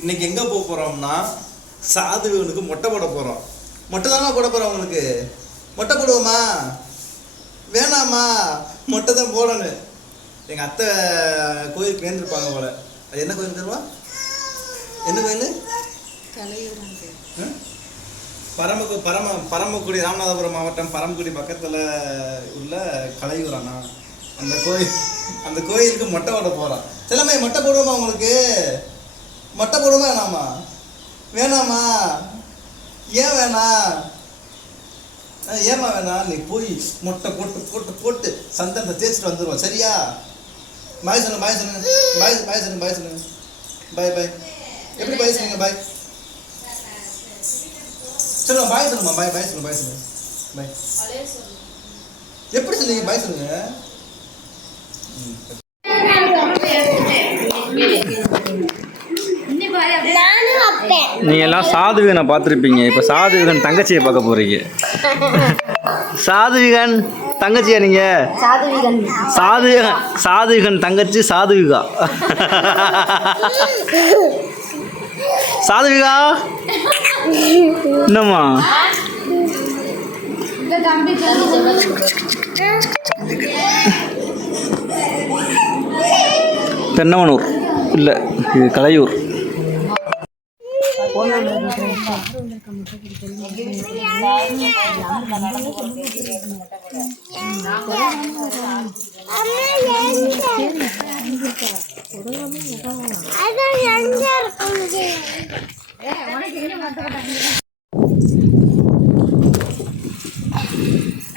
இன்னைக்கு எங்கே போக போகிறோம்னா சாதுவனுக்கு மொட்டை போட போகிறோம். மொட்டை தானே போட போகிறோம். உங்களுக்கு மொட்டை போடுவோமா வேணாமா? மொட்டை தான் போடணும். எங்கள் அத்தை கோயிலுக்கு நேர்ந்துருப்பாங்க போல. அது என்ன கோயில் தருவா? என்ன கோயில்? பரமக்குடி, ராமநாதபுரம் மாவட்டம் பரமக்குடி பக்கத்தில் உள்ள கலையூரானா அந்த கோயிலுக்கு மொட்டை போட போகிறோம். சிலமே மொட்டை போடுவோமா? உங்களுக்கு மொட்டை போடுவோமா வேணாமா? வேணாமா? ஏன் வேணாம்? ஏமா வேணாம்? நீ போய் மொட்டை போட்டு போட்டு போட்டு சந்தனத்தை தேய்ச்சிட்டு வந்துடுவோம். சரியா? பாய் சொல்லுங்க, பாய் சொல்லுங்க, பாய் சொல்லுங்க, பாய் சொல்லுங்க, பாய் பாய். எப்படி பாய் சொல்லுங்க? பாய் சொல்லுங்க, பாய் சொல்லுமா? பாய் பாய் சொல்லுங்க, பாய் சொல்லுங்க, பாய். எப்படி சொல்லுங்க? பாய் சொல்லுங்க. நீங்க எல்லாம் சாதுவிகனை பார்த்துருப்பீங்க. இப்போ சாதுவிகன் தங்கச்சியை பார்க்க போறீங்க. சாதுவிகன் தங்கச்சியா நீங்க? சாதுவிகன் தங்கச்சி சாதுவிகா. சாதுவிகா என்னம்மா? தென்னமனூர் இல்லை, இது கலையூர்.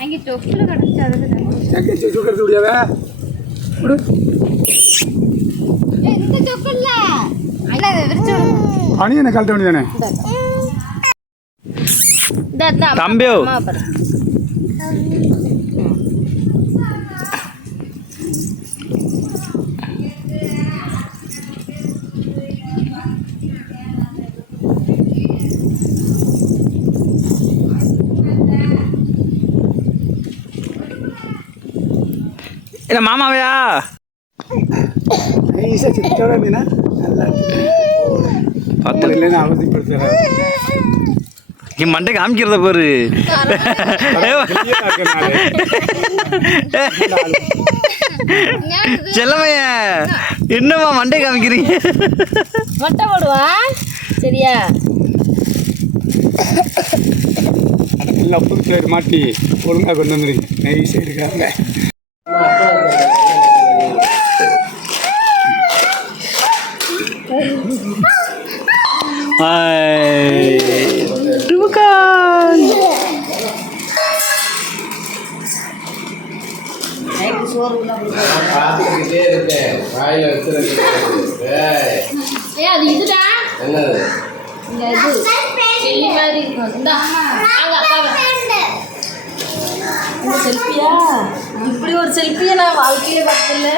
அங்கே தொக்குல கடந்துச்சு. பனி என்ன கழட்ட வேண்டியதானே தம்பியோ? என்ன மாமாவையா? மண்டை காமிக்கிறத பாரு. செல்லமைய என்னம்மா மண்டை காமிக்கிறீங்க? மொட்டை போடுவா சரியா? எல்லாம் புது மாட்டி ஒழுங்காக கொண்டு வந்துருங்க. நைஸ் இருக்காங்க. செல்ஃபியா? இப்படி ஒரு செல்ஃபியை நான் வாழ்க்கையில பார்த்ததில்ல.